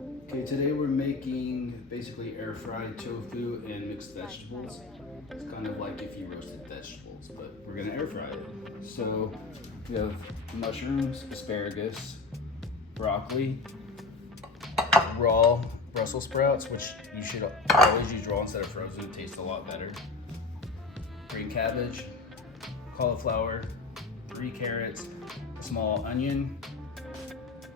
Okay, today we're making basically air fried tofu and mixed vegetables. It's kind of like if you roasted vegetables, but we're gonna air fry it. So we have mushrooms, asparagus, broccoli, raw Brussels sprouts, which you should always use raw instead of frozen. It tastes a lot better. Green cabbage, cauliflower, 3 carrots, small onion,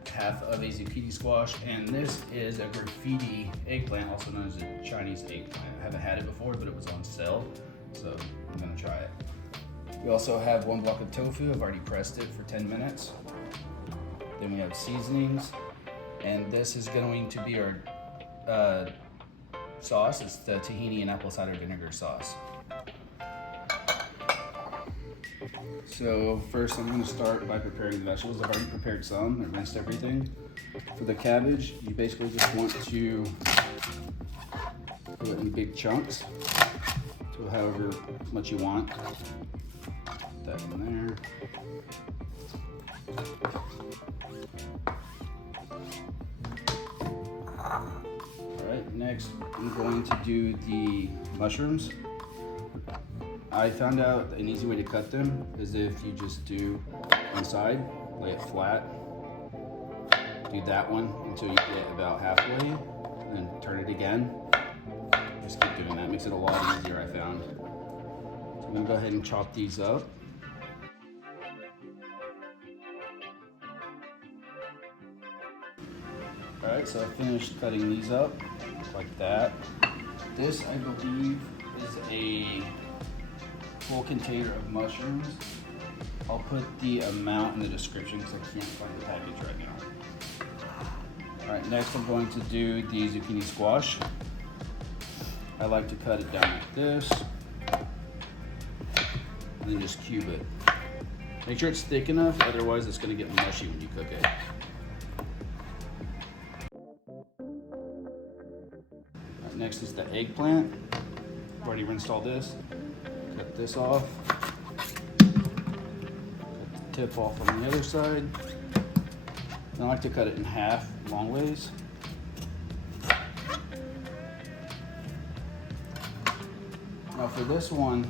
half of a zucchini squash, and this is a graffiti eggplant, also known as a Chinese eggplant. I haven't had it before, but it was on sale, so I'm gonna try it. We also have 1 block of tofu. I've already pressed it for 10 minutes. Then we have seasonings, and this is going to be our sauce. It's the tahini and apple cider vinegar sauce. So first I'm going to start by preparing the vegetables. I've already prepared some and rinsed everything. For the cabbage, you basically just want to put it in big chunks, so however much you want. Put that in there. Alright, next I'm going to do the mushrooms. I found out an easy way to cut them is if you just do one side, lay it flat, do that one until you get about halfway, and then turn it again. Just keep doing that, makes it a lot easier, I found. So I'm gonna go ahead and chop these up. Alright, so I finished cutting these up like that. This, I believe, is a full container of mushrooms. I'll put the amount in the description because I can't find the package right now. Alright, next I'm going to do the zucchini squash. I like to cut it down like this, and then just cube it. Make sure it's thick enough, otherwise it's going to get mushy when you cook it. Right, next is the eggplant. I've already rinsed all this. Cut this off. Cut the tip off on the other side. And I like to cut it in half long ways. Now for this one,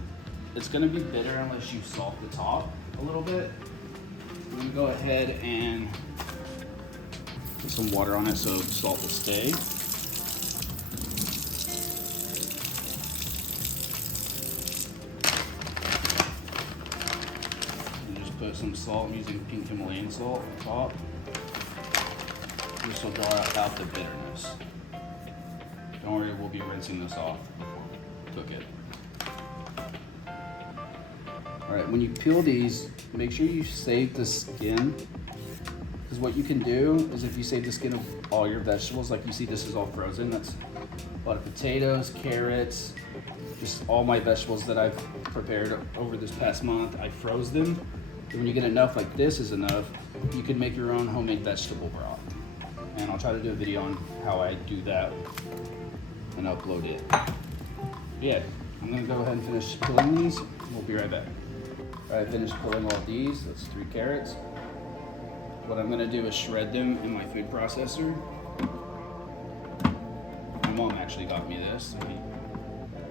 it's gonna be bitter unless you salt the top a little bit. I'm gonna go ahead and put some water on it so the salt will stay. Put some salt. I'm using pink Himalayan salt on top. This will draw out the bitterness. Don't worry, we'll be rinsing this off before we cook it. Alright, when you peel these, make sure you save the skin. Because what you can do is if you save the skin of all your vegetables, like you see this is all frozen, that's a lot of potatoes, carrots, just all my vegetables that I've prepared over this past month, I froze them. When you get enough, like this is enough, you can make your own homemade vegetable broth. And I'll try to do a video on how I do that and upload it. Yeah, I'm gonna go ahead and finish peeling these. We'll be right back. All right, I finished peeling all these. That's 3 carrots. What I'm gonna do is shred them in my food processor. My mom actually got me this.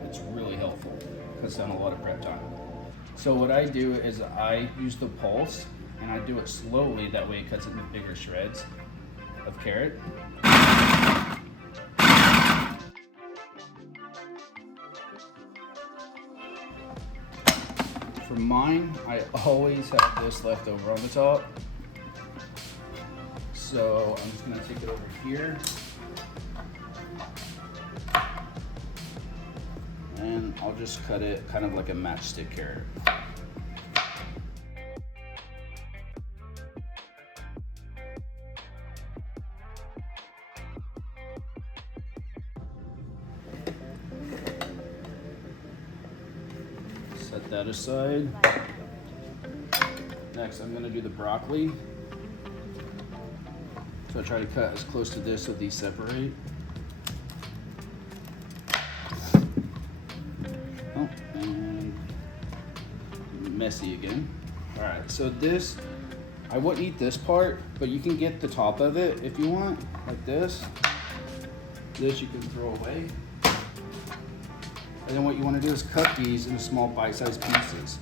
It's really helpful. Cuts down a lot of prep time. So what I do is I use the pulse and I do it slowly, that way it cuts into bigger shreds of carrot. For mine, I always have this left over on the top. So I'm just gonna take it over here. And I'll just cut it kind of like a matchstick carrot. Set that aside. Next, I'm gonna do the broccoli. So I try to cut as close to this so these separate. Oh, and messy again. All right, so this I wouldn't eat this part, but you can get the top of it if you want, like this. This you can throw away. And then what you want to do is cut these into small bite-sized pieces.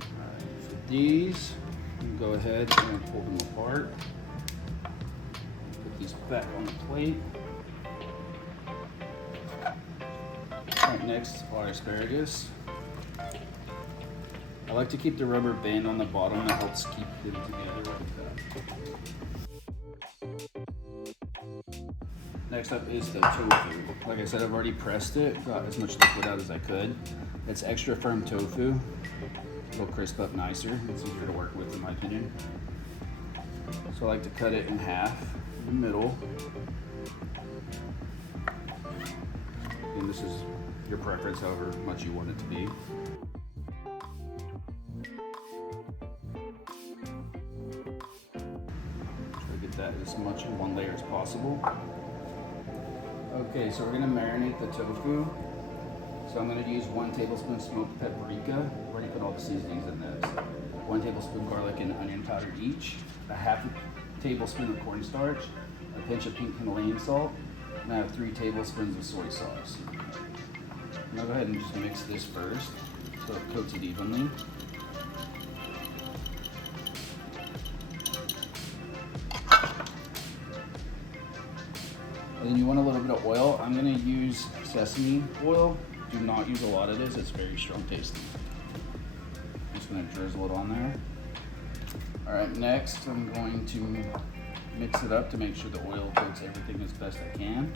Alright, for these, you can go ahead and pull them apart. Put these back on the plate. Right next, our asparagus. I like to keep the rubber band on the bottom that helps keep them together like that. Next up is the tofu. Like I said, I've already pressed it, got as much liquid out as I could. It's extra firm tofu. It'll crisp up nicer. It's easier to work with in my opinion. So I like to cut it in half in the middle. And this is your preference, however much you want it to be. Try to get that as much in one layer as possible. Okay, so we're gonna marinate the tofu. So I'm gonna use 1 tablespoon smoked paprika. I've already put all the seasonings in this. 1 tablespoon garlic and onion powder each. A half a tablespoon of cornstarch. A pinch of pink Himalayan salt. And I have 3 tablespoons of soy sauce. I'm gonna go ahead and just mix this first so it coats it evenly. And then you want a little bit of oil. I'm gonna use sesame oil. Do not use a lot of this, it's very strong tasting. I'm just gonna drizzle it on there. All right, next I'm going to mix it up to make sure the oil coats everything as best I can.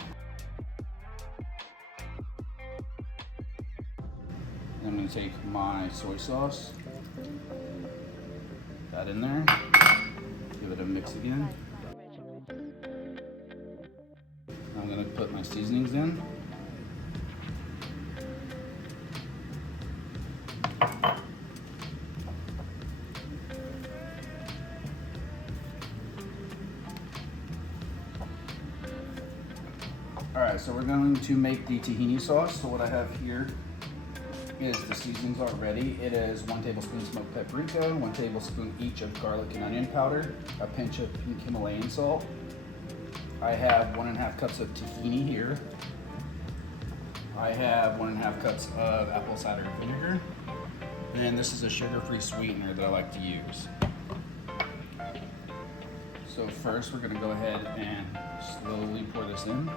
I'm going to take my soy sauce, that in there, give it a mix again. I'm going to put my seasonings in. Alright, so we're going to make the tahini sauce. So what I have here is the seasonings already. It is 1 tablespoon smoked paprika, 1 tablespoon each of garlic and onion powder, a pinch of pink Himalayan salt. I have 1½ cups of tahini here. I have 1½ cups of apple cider vinegar. And this is a sugar-free sweetener that I like to use. So first we're gonna go ahead and slowly pour this in.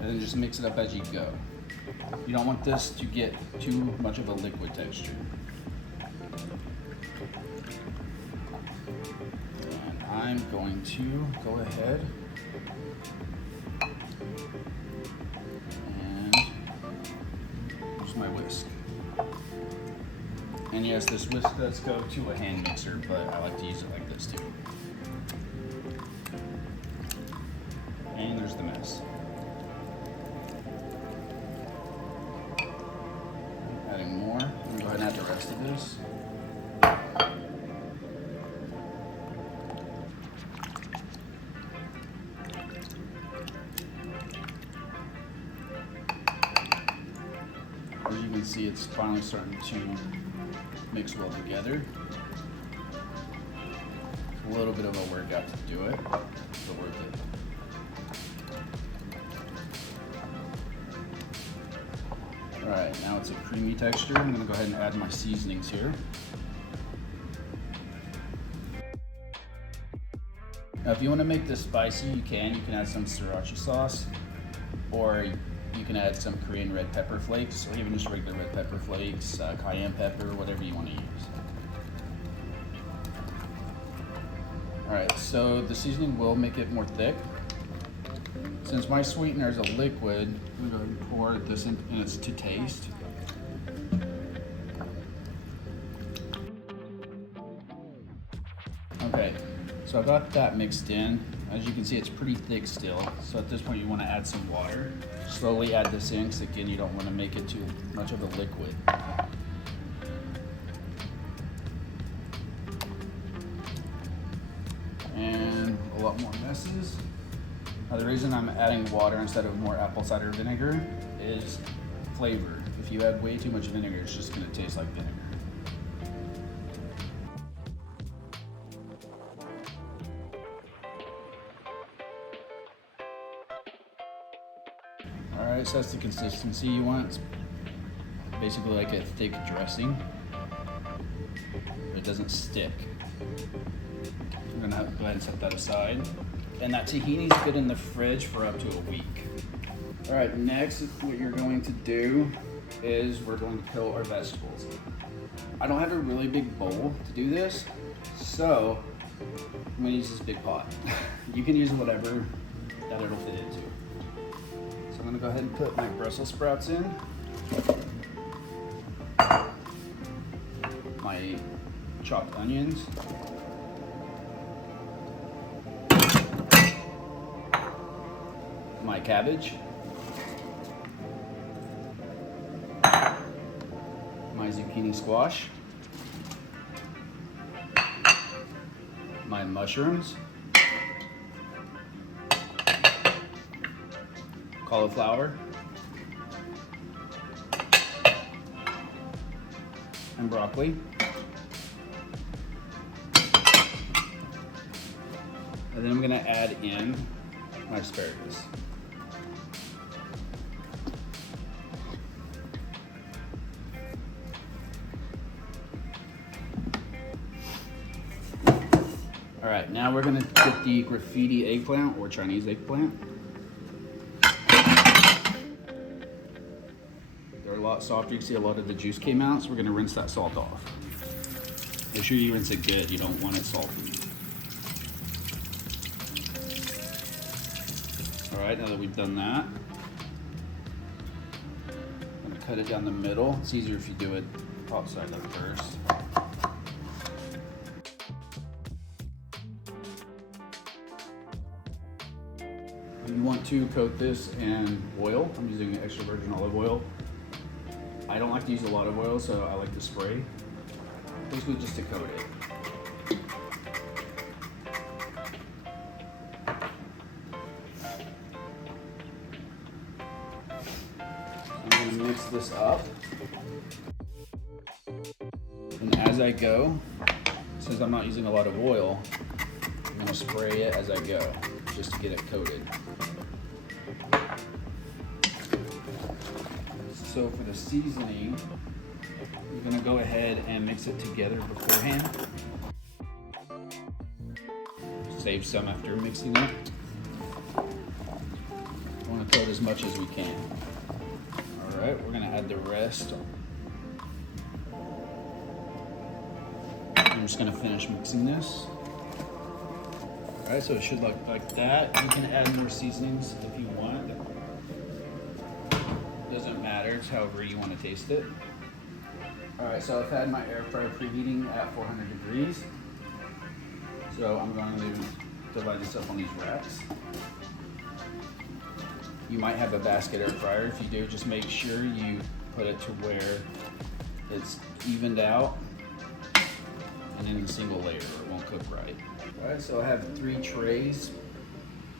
And then just mix it up as you go. You don't want this to get too much of a liquid texture. And I'm going to go ahead and use my whisk. And yes, this whisk does go to a hand mixer, but I like to use it like this too. And there's the mess. Adding more. I'm going to go ahead and add the rest of this. As you can see, it's finally starting to mix well together. It's a little bit of a workout to do it, but worth it. Alright, now it's a creamy texture. I'm going to go ahead and add my seasonings here. Now if you want to make this spicy, you can add some sriracha sauce, or you can add some Korean red pepper flakes, or even just regular red pepper flakes, cayenne pepper, whatever you want to use. Alright, so the seasoning will make it more thick. Since my sweetener is a liquid, I'm going to go ahead and pour this in, and it's to taste. Okay, so I got that mixed in. As you can see, it's pretty thick still. So at this point, you want to add some water. Slowly add this in, because again, you don't want to make it too much of a liquid. And a lot more messes. Now the reason I'm adding water instead of more apple cider vinegar is flavor. If you add way too much vinegar, it's just going to taste like vinegar. Alright, so that's the consistency you want. It's basically like a thick dressing, but it doesn't stick. We're gonna have to go ahead and set that aside. And that tahini's good in the fridge for up to a week. Alright, next what you're going to do is we're going to peel our vegetables. I don't have a really big bowl to do this, so I'm gonna use this big pot. You can use whatever that it'll fit into. So I'm gonna go ahead and put my Brussels sprouts in, my chopped onions, my cabbage, my zucchini squash, my mushrooms, cauliflower, and broccoli. And then I'm gonna add in my asparagus. All right, now we're gonna get the graffiti eggplant or Chinese eggplant. They're a lot softer. You can see a lot of the juice came out, so we're gonna rinse that salt off. Make sure you rinse it good. You don't want it salty. All right, now that we've done that, I'm gonna cut it down the middle. It's easier if you do it top side up first. You want to coat this in oil. I'm using extra virgin olive oil. I don't like to use a lot of oil, so I like to spray. Basically just to coat it. I'm gonna mix this up. And as I go, since I'm not using a lot of oil, I'm gonna spray it as I go, just to get it coated. So for the seasoning, you're gonna go ahead and mix it together beforehand. Save some after mixing it. We wanna coat as much as we can. All right, we're gonna add the rest. I'm just gonna finish mixing this. All right, so it should look like that. You can add more seasonings if you want. Doesn't matter, it's however you want to taste it. All right, so I've had my air fryer preheating at 400 degrees. So I'm going to divide this up on these racks. You might have a basket air fryer. If you do, just make sure you put it to where it's evened out and in a single layer or it won't cook right. All right, so I have 3 trays.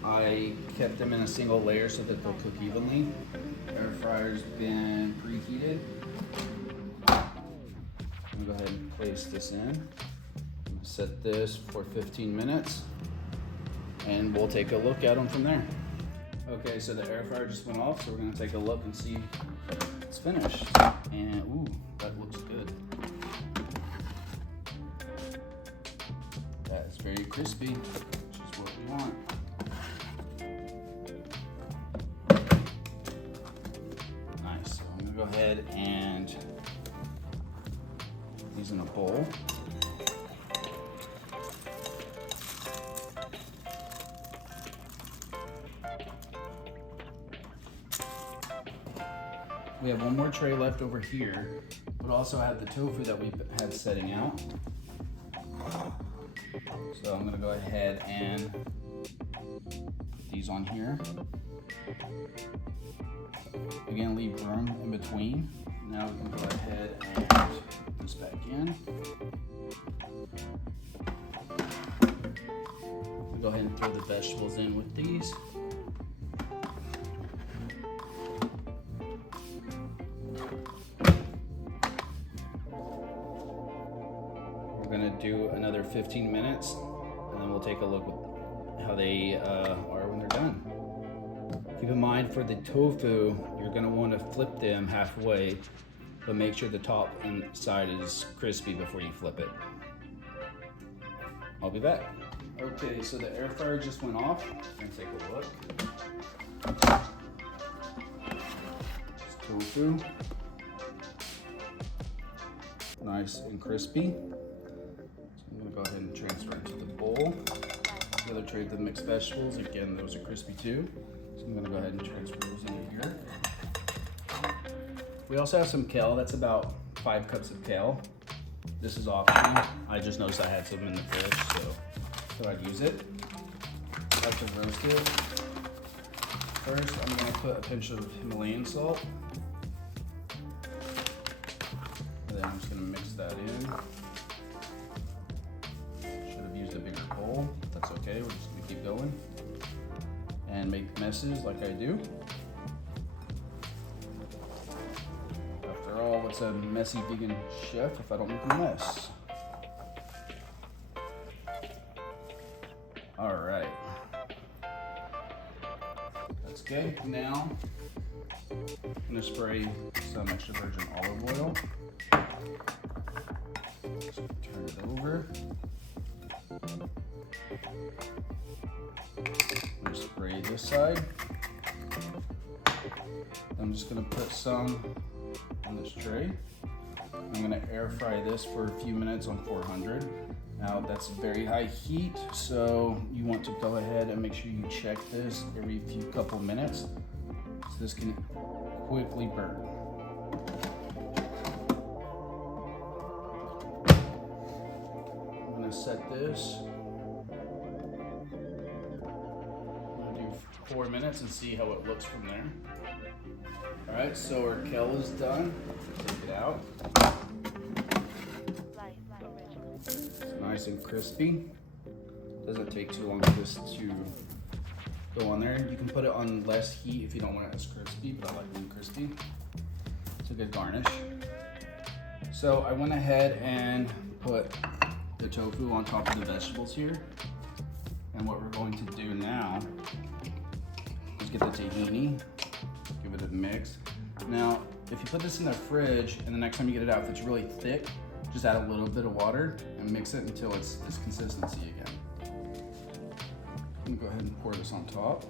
I kept them in a single layer so that they'll cook evenly. Air fryer's been preheated. I'm gonna go ahead and place this in. I'm gonna set this for 15 minutes and we'll take a look at them from there. Okay, so the air fryer just went off, so we're gonna take a look and see if it's finished. And ooh, that looks good. That's very crispy, which is what we want. Nice, so I'm gonna go ahead and put these in a bowl. We have one more tray left over here, but also have the tofu that we had setting out. So I'm gonna go ahead and put these on here. Again, leave room in between. Now we can go ahead and put this back in. We'll go ahead and throw the vegetables in with these. We're gonna do another 15 minutes and then we'll take a look at how they are when they're done. Keep in mind for the tofu, you're gonna wanna flip them halfway, but make sure the top and side is crispy before you flip it. I'll be back. Okay, so the air fryer just went off. Let's take a look. It's tofu. Nice and crispy. So I'm gonna go ahead and transfer it to the bowl. The other tray of the mixed vegetables, again, those are crispy too. So I'm gonna go ahead and transfer those into here. We also have some kale. That's about 5 cups of kale. This is optional. I just noticed I had some in the fridge, so thought I'd use it. I like to roast it. First, I'm gonna put a pinch of Himalayan salt. And then I'm just gonna mix that in. Should have used a bigger bowl. That's okay, we're just gonna keep going. And make messes like I do. After all, what's a messy vegan chef if I don't make a mess? All right. That's good. Now, I'm gonna spray some extra virgin olive oil. Just turn it over. I'm gonna spray this side. I'm just gonna put some on this tray. I'm gonna air fry this for a few minutes on 400. Now that's very high heat, so you want to go ahead and make sure you check this every few couple minutes, so this can quickly burn. I'm gonna set this. I'm gonna do 4 minutes and see how it looks from there. All right, so our kale is done. Take it out. It's nice and crispy. Doesn't take too long for this to go on there. You can put it on less heat if you don't want it as crispy, but I like them crispy. It's a good garnish. So I went ahead and put the tofu on top of the vegetables here. And what we're going to do now is get the tahini, give it a mix. Now, if you put this in the fridge and the next time you get it out, if it's really thick, just add a little bit of water and mix it until it's this consistency again. I'm gonna go ahead and pour this on top.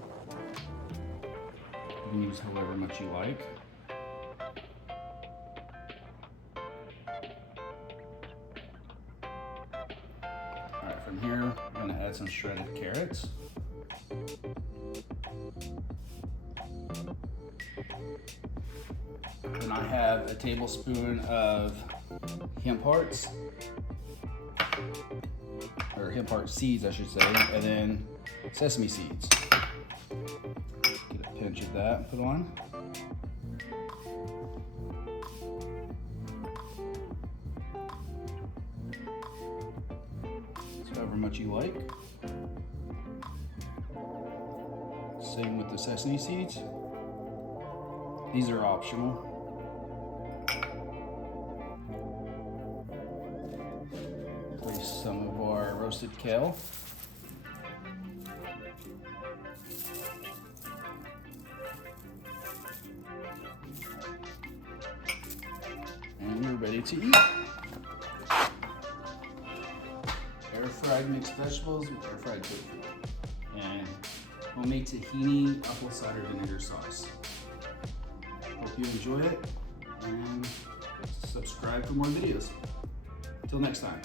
You can use however much you like. All right, from here, I'm gonna add some shredded carrots. And I have a tablespoon of hemp hearts, or hemp heart seeds, I should say, and then sesame seeds. Get a pinch of that and put on. So however much you like. Same with the sesame seeds. These are optional. Place some of our roasted kale. And you're ready to eat. Air fried mixed vegetables with air fried tofu. And homemade tahini apple cider vinegar sauce. Hope you enjoy it and subscribe for more videos. Until next time.